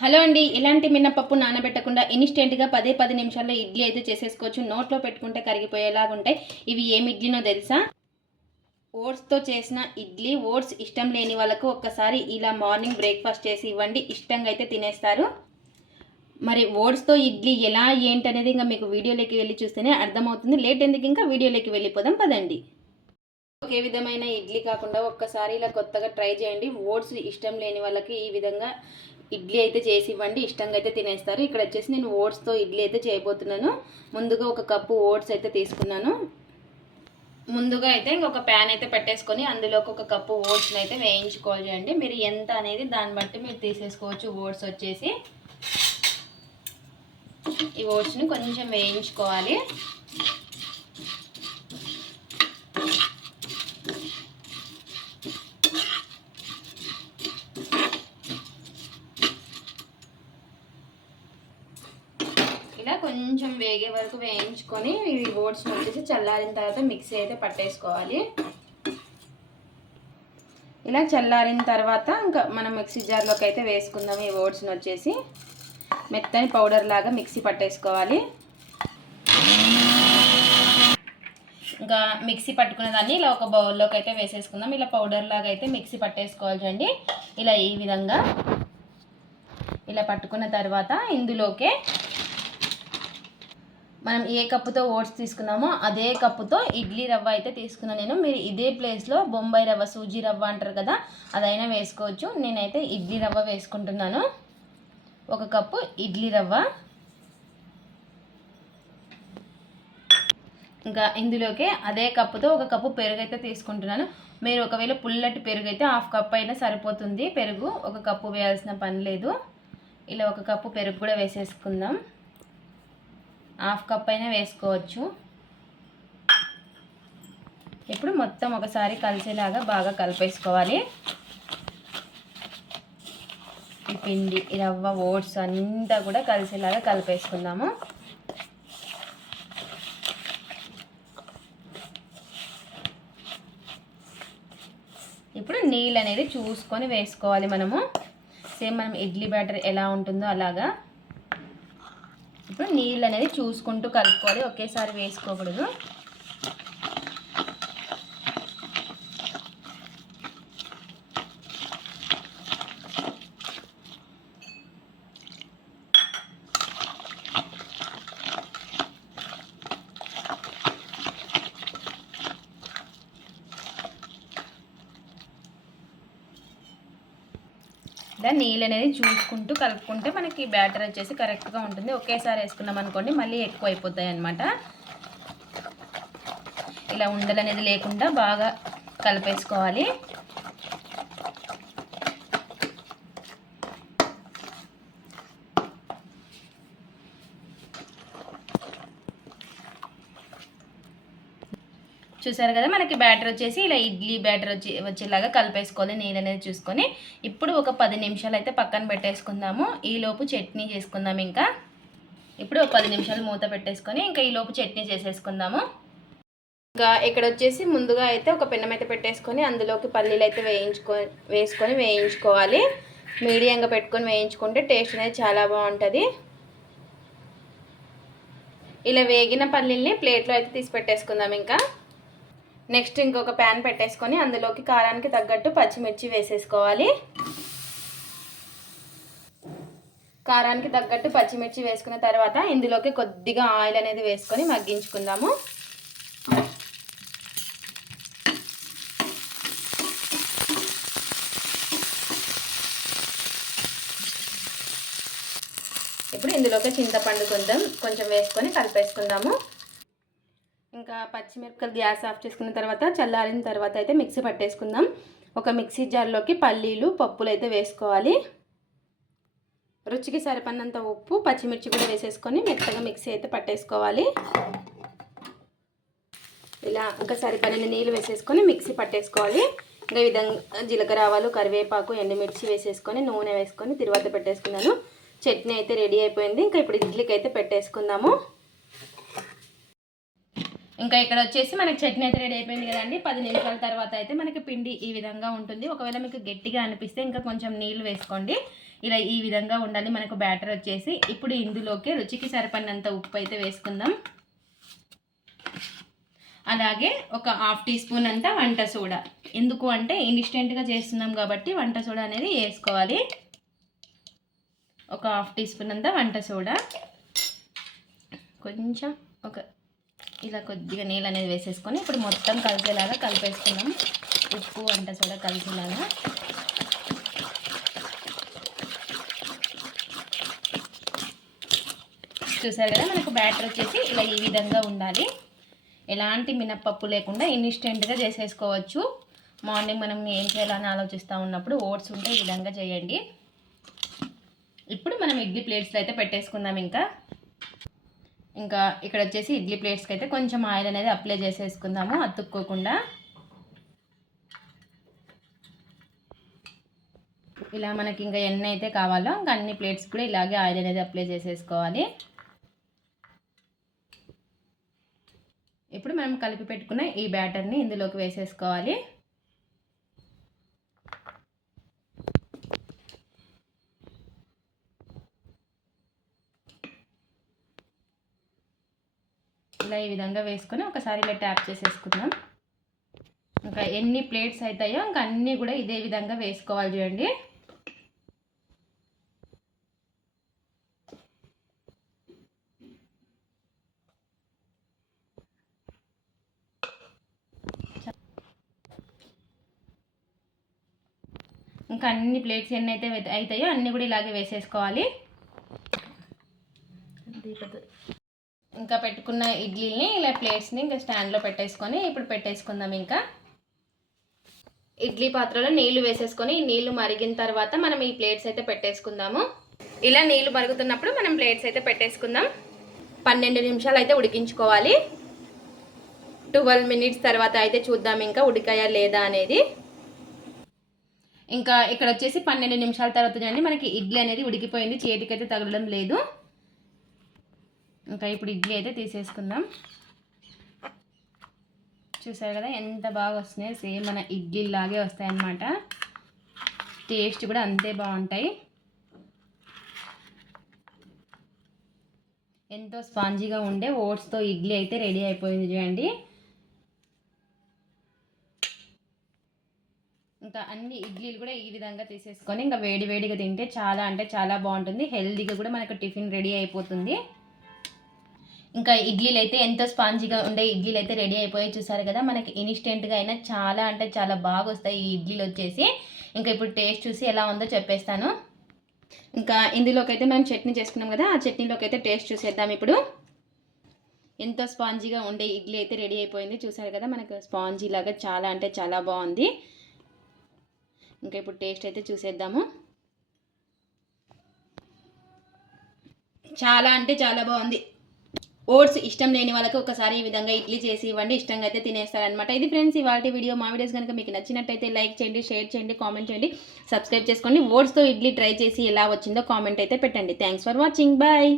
Hello అండి ఇలాంటి మినపప్పు నానబెట్టకుండా ఇన్స్టెంట్గా పదే పది నిమిషాల్లో ఇడ్లీ అయితే చేసేసుకోవచ్చు. నోట్లో పెట్టుకుంటే కరిగిపోయేలాగా ఉంటాయి ఇవి ఏమి ఇడ్లీనో తెలుసా? ఓట్స్తో చేసిన ఇడ్లీ ఓట్స్ ఇష్టం లేని వాళ్ళకు ఒక్కసారి ఇలా మార్నింగ్ బ్రేక్ఫాస్ట్ చేసి ఇవ్వండి ఇష్టంగా అయితే తినేస్తారు. మరి ఓట్స్తో ఇడ్లీ ఎలా ఏంటి అనేది ఇంకా మీకు వీడియోలోకి వెళ్ళి చూస్తేనే అర్థమవుతుంది. లేట్ ఎందుకు ఇంకా వీడియోలోకి వెళ్ళిపోదాం పదండి. ఒకే విధమైన ఇడ్లీ కాకుండా ఒక్కసారి ఇలా కొత్తగా ట్రై చేయండి. ఓట్స్ ఇష్టం లేని వాళ్ళకి ఈ విధంగా ఇడ్లీ అయితే చేసి ఇవ్వండి ఇష్టంగా అయితే తినేస్తారు. ఇక్కడ వచ్చేసి నేను ఓట్స్తో ఇడ్లీ అయితే చేయబోతున్నాను. ముందుగా ఒక కప్పు ఓట్స్ అయితే తీసుకున్నాను. ముందుగా అయితే ఇంకొక ప్యాన్ అయితే పెట్టేసుకొని అందులోకి ఒక కప్పు ఓట్స్ని అయితే వేయించుకోవాలి అండి. మీరు ఎంత అనేది దాన్ని బట్టి మీరు తీసేసుకోవచ్చు. ఓట్స్ వచ్చేసి ఈ ఓట్స్ని కొంచెం వేయించుకోవాలి ఇలా కొంచెం వేగే వరకు వేయించుకొని ఈ ఓట్స్ని వచ్చేసి చల్లారిన తర్వాత మిక్సీ అయితే పట్టేసుకోవాలి. ఇలా చల్లారిన తర్వాత ఇంకా మనం మిక్సీ జార్లోకి అయితే వేసుకుందాం ఈ ఓట్స్ని వచ్చేసి. మెత్తని పౌడర్ లాగా మిక్సీ పట్టేసుకోవాలి. ఇంకా మిక్సీ పట్టుకున్న దాన్ని ఇలా ఒక బౌల్లోకి అయితే వేసేసుకుందాం. ఇలా పౌడర్ లాగా అయితే మిక్సీ పట్టేసుకోవాలి చూడండి. ఇలా ఈ విధంగా. ఇలా పట్టుకున్న తర్వాత ఇందులోకే మనం ఏ కప్పుతో ఓట్స్ తీసుకున్నామో అదే కప్పుతో ఇడ్లీ రవ్వ అయితే తీసుకున్నాను నేను. మీరు ఇదే ప్లేస్లో బొంబాయి రవ్వ సూజీ రవ్వ అంటారు కదా అదైనా వేసుకోవచ్చు. నేనైతే ఇడ్లీ రవ్వ వేసుకుంటున్నాను. ఒక కప్పు ఇడ్లీ రవ్వ. ఇంకా ఇందులోకి అదే కప్పుతో ఒక కప్పు పెరుగు అయితే తీసుకుంటున్నాను. మీరు ఒకవేళ పుల్లటి పెరుగు అయితే హాఫ్ కప్ అయినా సరిపోతుంది. పెరుగు ఒక కప్పు వేయాల్సిన పని లేదు. ఇలా ఒక కప్పు పెరుగు కూడా వేసేసుకుందాం. హాఫ్ కప్ అయినా వేసుకోవచ్చు. ఇప్పుడు మొత్తం ఒకసారి కలిసేలాగా బాగా కలిపేసుకోవాలి. ఈ పిండి ఈ రవ్వ ఓట్స్ అంతా కూడా కలిసేలాగా కలిపేసుకుందాము. ఇప్పుడు నీళ్ళు అనేది చూసుకొని వేసుకోవాలి మనము. సేమ్ మనం ఇడ్లీ బ్యాటర్ ఎలా ఉంటుందో అలాగా. ఇప్పుడు నీళ్ళు అనేది చూసుకుంటూ కలుపుకోవాలి. ఒకేసారి వేసుకోకూడదు. ఇలా నీళ్ళు అనేది చూసుకుంటూ కలుపుకుంటే మనకి బ్యాటర్ వచ్చేసి కరెక్ట్గా ఉంటుంది. ఒకేసారి వేసుకున్నాం అనుకోండి మళ్ళీ ఎక్కువ అయిపోతాయి అన్నమాట. ఇలా ఉండలు అనేది లేకుండా బాగా కలిపేసుకోవాలి. చూసారు కదా మనకి బ్యాటర్ వచ్చేసి ఇలా ఇడ్లీ బ్యాటర్ వచ్చి వచ్చేలాగా కలిపేసుకోవాలి నీళ్ళు అనేది చూసుకొని. ఇప్పుడు ఒక పది నిమిషాలు అయితే పక్కన పెట్టేసుకుందాము. ఈలోపు చట్నీ చేసుకుందాం ఇంకా. ఇప్పుడు ఒక పది నిమిషాలు మూత పెట్టేసుకొని ఇంకా ఈలోపు చట్నీ చేసేసుకుందాము. ఇంకా ఇక్కడ వచ్చేసి ముందుగా అయితే ఒక పెన్నం అయితే పెట్టేసుకొని అందులోకి పల్లీలు అయితే వేయించుకో వేసుకొని వేయించుకోవాలి. మీడియంగా పెట్టుకొని వేయించుకుంటే టేస్ట్ అనేది చాలా బాగుంటుంది. ఇలా వేగిన పల్లీల్ని ప్లేట్లో అయితే తీసి పెట్టేసుకుందాం ఇంకా. నెక్స్ట్ ఇంకొక ప్యాన్ పెట్టేసుకొని అందులోకి కారానికి తగ్గట్టు పచ్చిమిర్చి వేసేసుకోవాలి. కారానికి తగ్గట్టు పచ్చిమిర్చి వేసుకున్న తర్వాత ఇందులోకి కొద్దిగా ఆయిల్ అనేది వేసుకొని మగ్గించుకుందాము. ఇప్పుడు ఇందులోకి చింతపండు కొంచెం కొంచెం వేసుకొని కలిపేసుకుందాము. ఇంకా పచ్చిమిరపకాయలు గ్యాస్ ఆఫ్ చేసుకున్న తర్వాత చల్లారిన తర్వాత అయితే మిక్సీ పట్టేసుకుందాం. ఒక మిక్సీ జార్లోకి పల్లీలు పప్పులు అయితే వేసుకోవాలి. రుచికి సరిపడినంత ఉప్పు పచ్చిమిర్చి కూడా వేసేసుకొని మెత్తగా మిక్సీ అయితే పట్టేసుకోవాలి. ఇలా ఇంకా సరిపడిన నీళ్ళు వేసేసుకొని మిక్సీ పట్టేసుకోవాలి. ఇంకా విధంగా జీలకర్ర ఆవాలు కరివేపాకు ఎండుమిర్చి వేసేసుకొని నూనె వేసుకొని తిరువాత పెట్టేసుకున్నాను. చట్నీ అయితే రెడీ అయిపోయింది. ఇంకా ఇప్పుడు ఇడ్లీకి అయితే పెట్టేసుకుందాము. ఇంకా ఇక్కడ వచ్చేసి మనకి చట్నీ అయితే రెడీ అయిపోయింది కదండి. పది నిమిషాల తర్వాత అయితే మనకి పిండి ఈ విధంగా ఉంటుంది. ఒకవేళ మీకు గట్టిగా అనిపిస్తే ఇంకా కొంచెం నీళ్ళు వేసుకోండి. ఇలా ఈ విధంగా ఉండాలి. మనకు బ్యాటర్ వచ్చేసి ఇప్పుడు ఇందులోకి రుచికి సరిపడినంత ఉప్పు అయితే వేసుకుందాం. అలాగే ఒక హాఫ్ టీ స్పూన్ అంతా వంట సోడా. ఎందుకు అంటే ఇన్స్టెంట్గా చేస్తున్నాం కాబట్టి వంట సోడా అనేది వేసుకోవాలి. ఒక హాఫ్ టీ స్పూన్ అంతా వంట సోడా. కొంచెం ఒక ఇలా కొద్దిగా నీళ్ళు అనేది వేసేసుకొని ఇప్పుడు మొత్తం కలిసేలాగా కలిపేసుకున్నాం ఉప్పు వంట సోడా కలిసేలాగా. చూసారు కదా మనకు బ్యాటర్ వచ్చేసి ఇలా ఈ విధంగా ఉండాలి. ఎలాంటి మినప్పప్పు లేకుండా ఇన్స్టెంట్గా చేసేసుకోవచ్చు. మార్నింగ్ మనం ఏం చేయాలని ఆలోచిస్తూ ఉన్నప్పుడు ఓట్స్ ఉంటే ఈ విధంగా చేయండి. ఇప్పుడు మనం ఇడ్లీ ప్లేట్స్లో అయితే పెట్టేసుకుందాం ఇంకా. ఇంకా ఇక్కడ వచ్చేసి ఇడ్లీ ప్లేట్స్కి అయితే కొంచెం ఆయిల్ అనేది అప్లై చేసేసుకుందాము అతుక్కోకుండా. ఇలా మనకి ఇంకా ఎన్ని అయితే కావాలో ఇంకా అన్ని ప్లేట్స్ కూడా ఇలాగే ఆయిల్ అనేది అప్లై చేసేసుకోవాలి. ఇప్పుడు మనం కలిపి పెట్టుకున్న ఈ బ్యాటర్ని ఇందులోకి వేసేసుకోవాలి. ఇలా ఈ విధంగా వేసుకొని ఒకసారి ఇలా ట్యాప్ చేసేసుకుందాం. ఇంకా ఎన్ని ప్లేట్స్ అవుతాయో ఇంకా అన్నీ కూడా ఇదే విధంగా వేసుకోవాలి చూడండి. ఇంకా అన్ని ప్లేట్స్ ఎన్ని అయితే అవుతాయో అన్నీ కూడా ఇలాగే వేసేసుకోవాలి. ఇంకా పెట్టుకున్న ఇడ్లీని ఇలా ప్లేట్స్ని ఇంకా స్టాండ్లో పెట్టేసుకొని ఇప్పుడు పెట్టేసుకుందాం ఇంకా. ఇడ్లీ పాత్రలో నీళ్ళు వేసేసుకొని నీళ్ళు మరిగిన తర్వాత మనం ఈ ప్లేట్స్ అయితే పెట్టేసుకుందాము. ఇలా నీళ్ళు మరుగుతున్నప్పుడు మనం ప్లేట్స్ అయితే పెట్టేసుకుందాం. పన్నెండు నిమిషాలు అయితే ఉడికించుకోవాలి. ట్వెల్వ్ మినిట్స్ తర్వాత అయితే చూద్దాం ఇంకా ఉడికాయా లేదా అనేది. ఇంకా ఇక్కడ వచ్చేసి పన్నెండు నిమిషాల తర్వాత చూడండి మనకి ఇడ్లీ అనేది ఉడికిపోయింది చేతికైతే తగలడం లేదు. ఇంకా ఇప్పుడు ఇడ్లీ అయితే తీసేసుకుందాం. చూసారు కదా ఎంత బాగా వస్తున్నాయి. సేమ్ మన ఇడ్లీ లాగే వస్తాయి అన్నమాట టేస్ట్ కూడా అంతే బాగుంటాయి. ఎంతో స్పాంజీగా ఉండే ఓట్స్తో ఇడ్లీ అయితే రెడీ అయిపోయింది చూడండి. ఇంకా అన్ని ఇడ్లీలు కూడా ఈ విధంగా తీసేసుకొని ఇంకా వేడి వేడిగా తింటే చాలా అంటే చాలా బాగుంటుంది. హెల్తీగా కూడా మనకు టిఫిన్ రెడీ అయిపోతుంది. ఇంకా ఇడ్లీలు అయితే ఎంతో స్పాంజీగా ఉండే ఇడ్లీలు అయితే రెడీ అయిపోయి చూసారు కదా మనకి ఇన్స్టెంట్గా అయినా చాలా అంటే చాలా బాగా వస్తాయి ఈ ఇడ్లీలు వచ్చేసి. ఇంకా ఇప్పుడు టేస్ట్ చూసి ఎలా ఉందో చెప్పేస్తాను. ఇంకా ఇందులోకి అయితే మనం చట్నీ చేసుకున్నాం కదా ఆ చట్నీలోకి అయితే టేస్ట్ చూసేద్దాం ఇప్పుడు. ఎంతో స్పాంజీగా ఉండే ఇడ్లీ అయితే రెడీ అయిపోయింది. చూసారు కదా మనకు స్పాంజీ లాగా చాలా అంటే చాలా బాగుంది. ఇంకా ఇప్పుడు టేస్ట్ అయితే చూసేద్దాము. చాలా అంటే చాలా బాగుంది. ఓట్స్ ఇష్టం లేని వాళ్ళకి ఒకసారి ఈ విధంగా ఇడ్లీ చేసి ఇవ్వండి ఇష్టంగా అయితే తినేస్తారనమాట ఇది ఫ్రెండ్స్ ఇవాళ వీడియో మా వీడియోస్ కనుక మీకు నచ్చినట్టయితే లైక్ చేయండి షేర్ చేయండి కామెంట్ చేయండి సబ్స్క్రైబ్ చేసుకోండి ఓట్స్తో ఇడ్లీ ట్రై చేసి ఎలా వచ్చిందో కామెంట్ అయితే పెట్టండి. Thanks for watching. బాయ్.